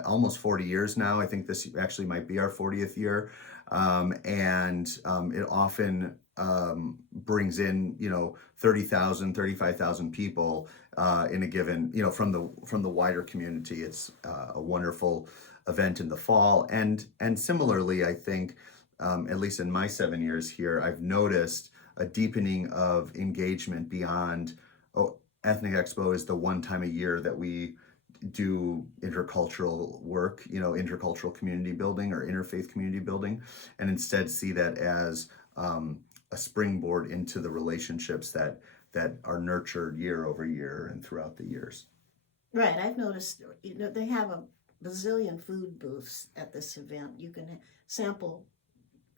almost 40 years now. I think this actually might be our 40th year, and it often brings in 30,000, 35,000 people in a given from the wider community. It's a wonderful event in the fall, and similarly, I think at least in my 7 years here, I've noticed a deepening of engagement beyond. Ethnic Expo is the one time a year that we do intercultural work, intercultural community building or interfaith community building, and instead see that as a springboard into the relationships that are nurtured year over year and throughout the years. Right. I've noticed, they have a bazillion food booths at this event. You can sample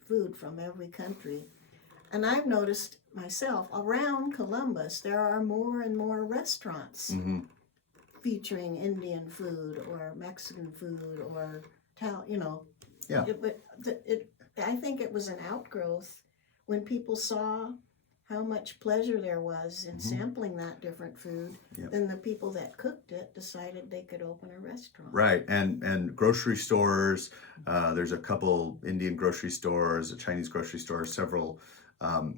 food from every country. And I've noticed myself around Columbus, there are more and more restaurants featuring Indian food or Mexican food or Yeah. I think it was an outgrowth when people saw how much pleasure there was in sampling that different food. Yep. Then the people that cooked it decided they could open a restaurant. Right, and grocery stores. There's a couple Indian grocery stores, a Chinese grocery store, several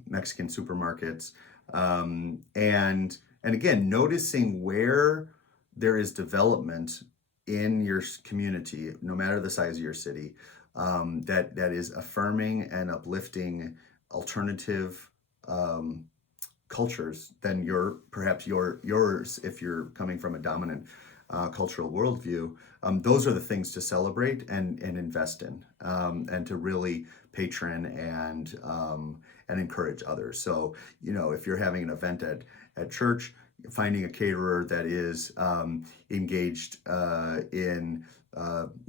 Mexican supermarkets, and again, noticing where there is development in your community, no matter the size of your city, that is affirming and uplifting alternative cultures than perhaps yours if you're coming from a dominant cultural worldview. those are the things to celebrate and invest in, and to really patron and encourage others. So, if you're having an event at church, finding a caterer that is engaged in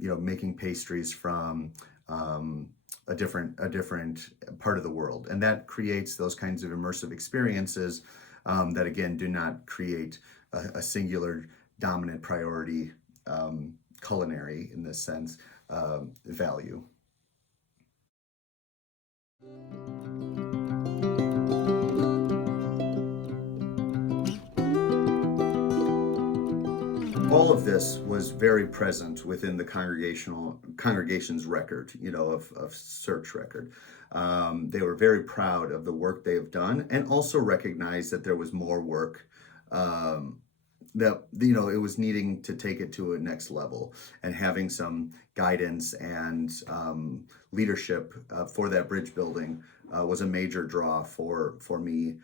making pastries from a different part of the world, and that creates those kinds of immersive experiences that again do not create a singular dominant priority culinary in this sense value. All of this was very present within the congregation's record, of search record. They were very proud of the work they have done, and also recognized that there was more work, that it was needing to take it to a next level, and having some guidance and leadership for that bridge building was a major draw for me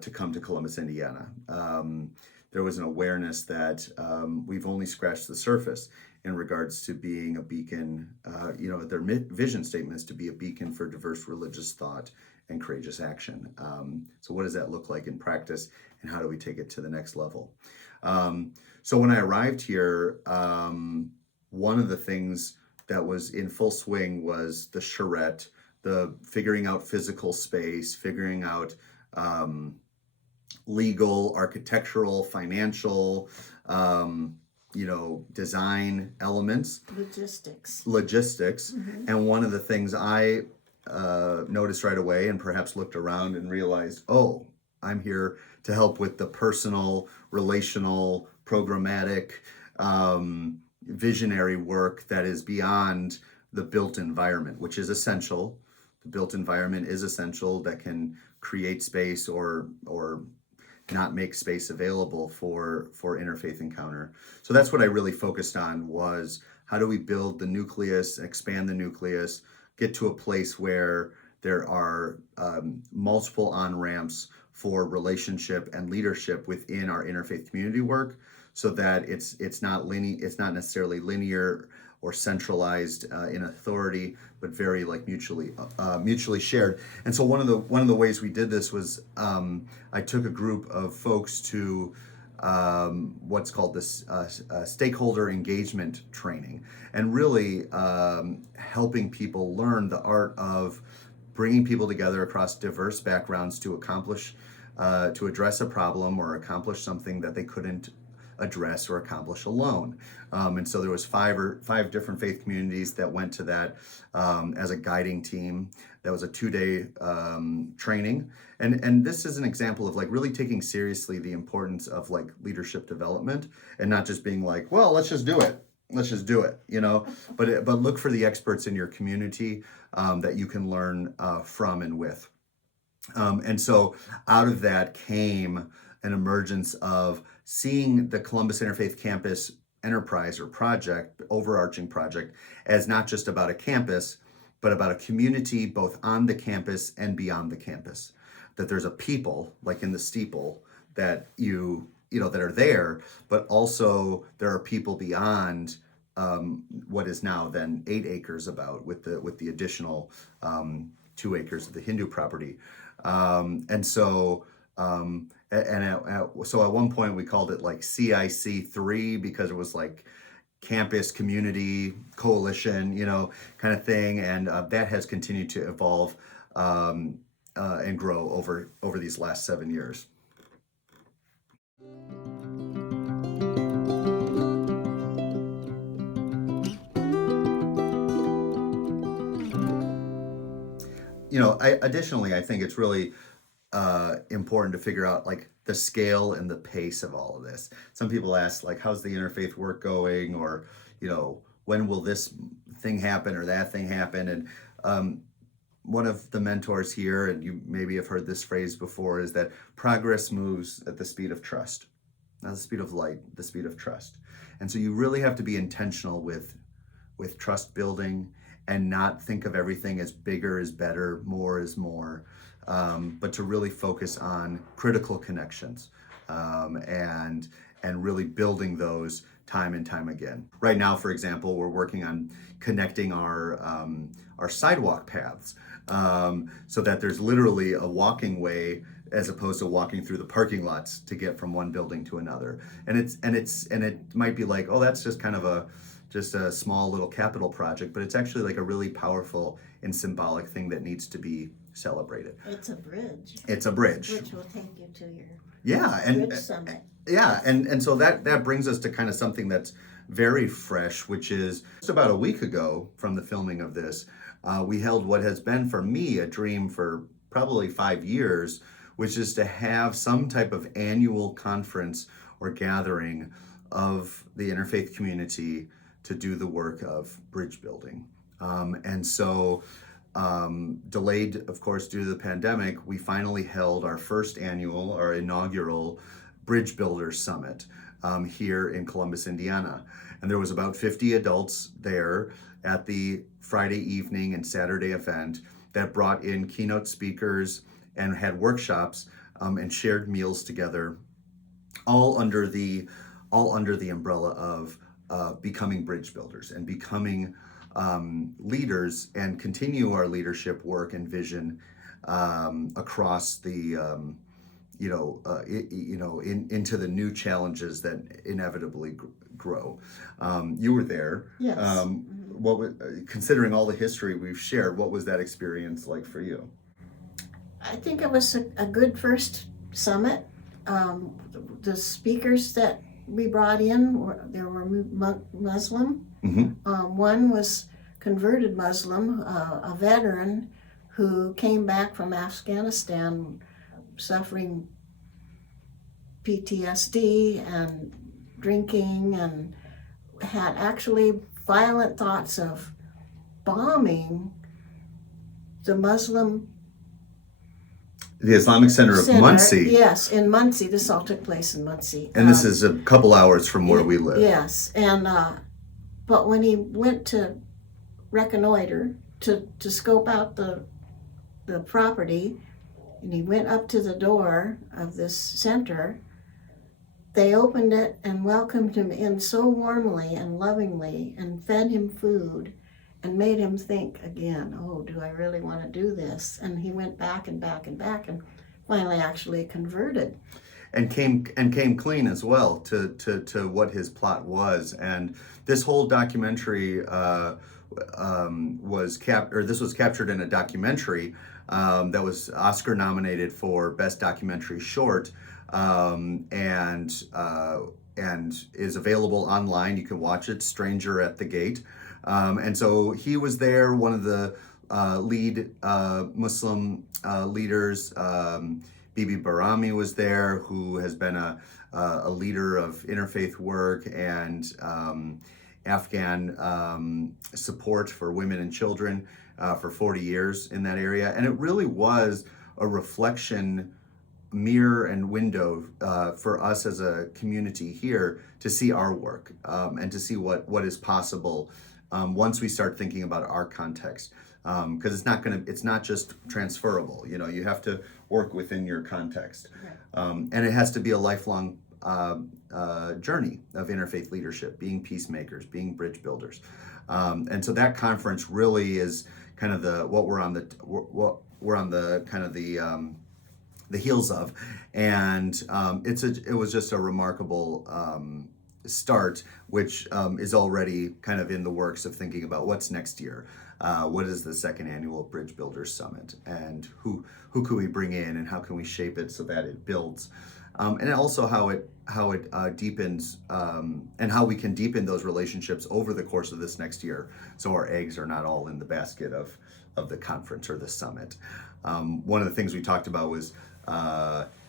to come to Columbus, Indiana. There was an awareness that we've only scratched the surface in regards to being a beacon. Their vision statement is to be a beacon for diverse religious thought and courageous action. So what does that look like in practice, and how do we take it to the next level? So when I arrived here, one of the things that was in full swing was the charrette, the figuring out physical space, figuring out legal, architectural, financial, design elements. Logistics. Mm-hmm. And one of the things I noticed right away, and perhaps looked around and realized, I'm here to help with the personal, relational, programmatic, visionary work that is beyond the built environment, which is essential. The built environment is essential, that can create space or not make space available for interfaith encounter. So that's what I really focused on, was how do we build the nucleus, expand the nucleus, get to a place where there are multiple on-ramps for relationship and leadership within our interfaith community work, so that it's not necessarily linear or centralized in authority, but very mutually shared. And so one of the ways we did this was I took a group of folks to what's called this stakeholder engagement training, and really helping people learn the art of bringing people together across diverse backgrounds to address a problem or accomplish something that they couldn't address or accomplish alone. And so there was five different faith communities that went to that as a guiding team. That was a 2-day training. And this is an example of really taking seriously the importance of leadership development, and not just being well, let's just do it. But look for the experts in your community that you can learn from and with. And so out of that came an emergence of seeing the Columbus Interfaith Campus enterprise or project, overarching project, as not just about a campus, but about a community both on the campus and beyond the campus. That there's a people, like in the steeple, that that are there, but also there are people beyond what is now then 8 acres with the additional 2 acres of the Hindu property. So at one point we called it CIC3, because it was campus community coalition, kind of thing. And that has continued to evolve and grow over these last 7 years. Additionally, I think it's really important to figure out the scale and the pace of all of this. Some people ask how's the interfaith work going, or when will this thing happen or that thing happen. And one of the mentors here, and you maybe have heard this phrase before, is that progress moves at the speed of trust, not the speed of light, the speed of trust. And so you really have to be intentional with trust building, and not think of everything as bigger is better, more is more, but to really focus on critical connections, and really building those time and time again. Right now, for example, we're working on connecting our sidewalk paths so that there's literally a walking way as opposed to walking through the parking lots to get from one building to another. And it might be like, oh, that's just kind of just a small little capital project, but it's actually like a really powerful and symbolic thing that needs to be celebrated. It's a bridge. It's a bridge. Which will take you to your bridge summit. Yeah, and so that brings us to kind of something that's very fresh, which is just about a week ago from the filming of this, we held what has been for me a dream for probably 5 years, which is to have some type of annual conference or gathering of the interfaith community to do the work of bridge building. And so, delayed, of course, due to the pandemic, we finally held our inaugural Bridge Builders Summit here in Columbus, Indiana. And there was about 50 adults there at the Friday evening and Saturday event that brought in keynote speakers and had workshops and shared meals together, all under the umbrella of becoming bridge builders and becoming leaders and continue our leadership work and vision across the into the new challenges that inevitably grow. You were there. Yes. Considering all the history we've shared, what was that experience like for you? I think it was a good first summit. The speakers that we brought in were Muslim. Mm-hmm. One was converted Muslim, a veteran who came back from Afghanistan suffering PTSD and drinking, and had actually violent thoughts of bombing the Islamic Center of Muncie. Yes, in Muncie. This all took place in Muncie. And this is a couple hours from where we live. Yes, and but when he went to reconnoiter, to scope out the property, and he went up to the door of this center, they opened it and welcomed him in so warmly and lovingly and fed him food and made him think again, oh, do I really want to do this? And he went back and back and back and finally actually converted. And came clean as well to what his plot was. And this whole documentary was captured in a documentary that was Oscar nominated for Best Documentary Short, and is available online. You can watch it, Stranger at the Gate. And so he was there, one of the lead Muslim leaders. Bibi Barami was there, who has been a leader of interfaith work and Afghan support for women and children for 40 years in that area. And it really was a reflection, mirror and window for us as a community here to see our work and to see what is possible once we start thinking about our context. Because it's not just transferable. You have to work within your context. Right. And it has to be a lifelong journey of interfaith leadership, being peacemakers, being bridge builders. And so that conference really is kind of the heels of, and it was just a remarkable start, which is already kind of in the works of thinking about what's next year. What is the second annual Bridge Builders Summit, and who can we bring in, and how can we shape it so that it builds, and also how it deepens, and how we can deepen those relationships over the course of this next year, so our eggs are not all in the basket of the conference or the summit. One of the things we talked about was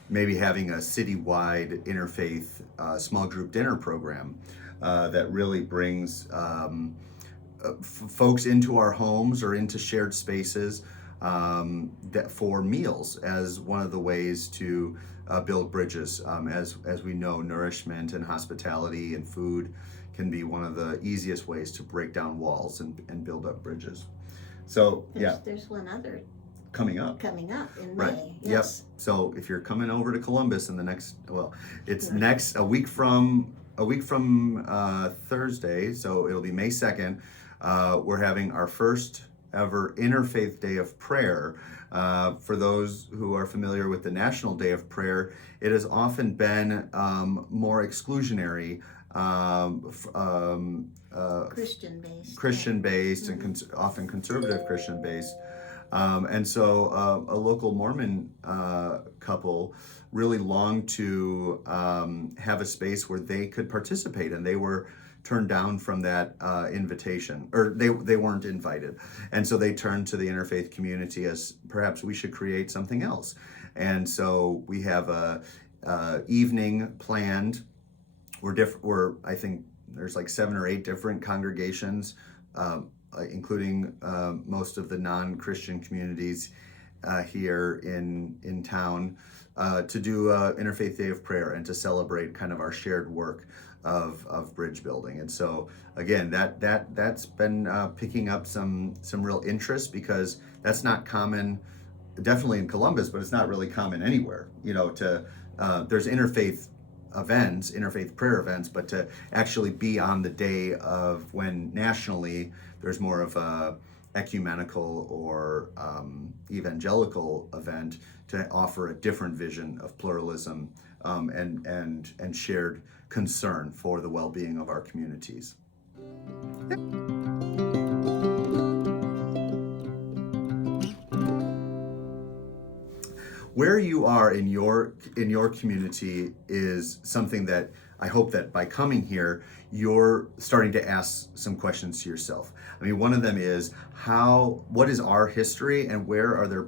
maybe having a citywide interfaith small group dinner program that really brings folks into our homes or into shared spaces for meals as one of the ways to build bridges. As we know, nourishment and hospitality and food can be one of the easiest ways to break down walls and build up bridges. So there's one other coming up in right. May. Yes. Yep. So if you're coming over to Columbus in a week from a week from Thursday, so it'll be May 2nd, we're having our first ever Interfaith Day of Prayer. For those who are familiar with the National Day of Prayer, it has often been more exclusionary, Christian-based, and often conservative Christian-based. And so a local Mormon couple really longed to have a space where they could participate, and they were turned down from that invitation, or they weren't invited. And so they turned to the interfaith community as perhaps we should create something else. And so we have a evening planned. We're I think there's like 7 or 8 different congregations, including most of the non-Christian communities here in town, to do an Interfaith Day of Prayer and to celebrate kind of our shared work of bridge building. And so again, that's been picking up some real interest, because that's not common, definitely in Columbus, but it's not really common anywhere. There's interfaith events, interfaith prayer events, but to actually be on the day of when nationally there's more of a ecumenical or evangelical event to offer a different vision of pluralism and shared concern for the well-being of our communities. Where you are in your community is something that I hope that by coming here, you're starting to ask some questions to yourself. I mean, one of them is what is our history, and where are there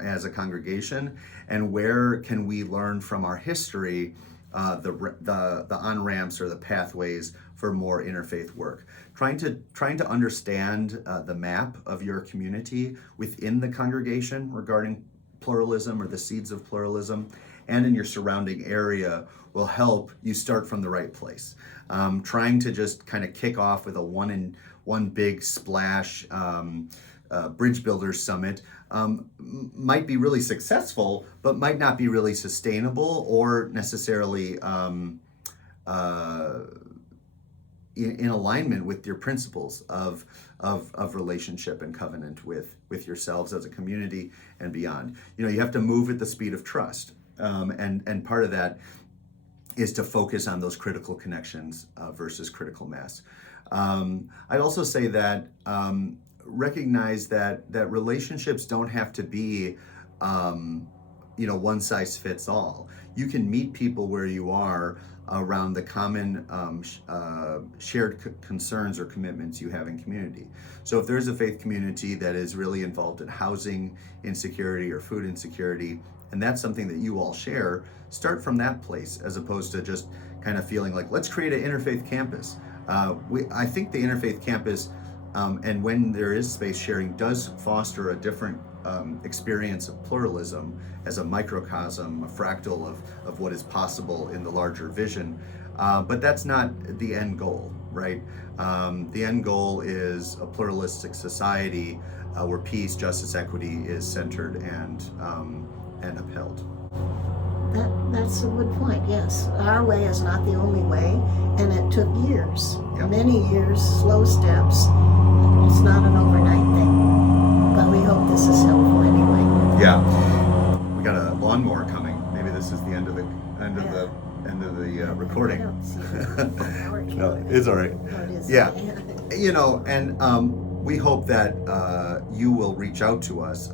as a congregation, and where can we learn from our history the on-ramps or the pathways for more interfaith work. Trying to understand the map of your community within the congregation regarding pluralism, or the seeds of pluralism, and in your surrounding area will help you start from the right place. Trying to just kind of kick off with a one big splash Bridge Builders Summit might be really successful, but might not be really sustainable or necessarily in alignment with your principles of relationship and covenant with yourselves as a community and beyond. You have to move at the speed of trust, and part of that is to focus on those critical connections versus critical mass. I'd also say that recognize that relationships don't have to be one size fits all. You can meet people where you are around the common shared concerns or commitments you have in community. So if there's a faith community that is really involved in housing insecurity or food insecurity, and that's something that you all share, start from that place, as opposed to just kind of feeling like, let's create an interfaith campus. I think the interfaith campus, and when there is space sharing, does foster a different experience of pluralism as a microcosm, a fractal of what is possible in the larger vision. But that's not the end goal, right? The end goal is a pluralistic society where peace, justice, equity is centered and upheld. That's a good point, yes. Our way is not the only way, and it took years, many years, slow steps. It's not an overnight thing, but we hope this is helpful anyway. Yeah, we got a lawnmower coming. Maybe this is the end of the recording. I don't see it. No, it's all right. No, it is. Yeah, and we hope that you will reach out to us.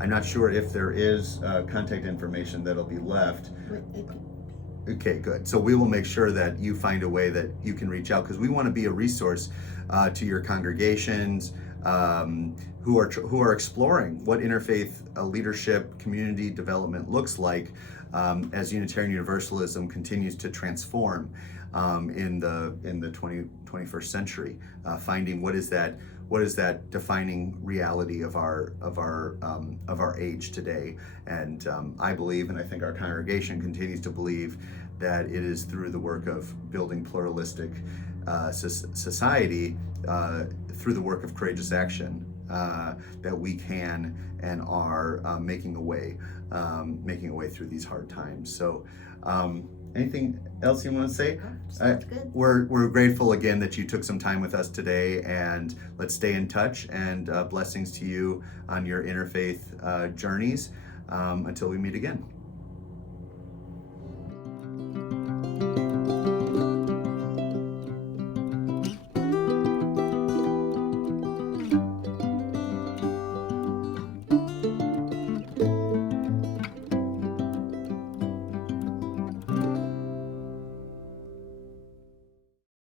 I'm not sure if there is contact information that'll be left. Okay, good. So we will make sure that you find a way that you can reach out, because we want to be a resource to your congregations who are exploring what interfaith leadership, community development looks like as Unitarian Universalism continues to transform in the 21st century. Finding what is that defining reality of our age today. And I believe, and I think our congregation continues to believe, that it is through the work of building pluralistic society, through the work of courageous action, that we can and are making a way through these hard times. So Anything else you want to say? Sounds good. We're grateful again that you took some time with us today, and let's stay in touch, and blessings to you on your interfaith journeys until we meet again.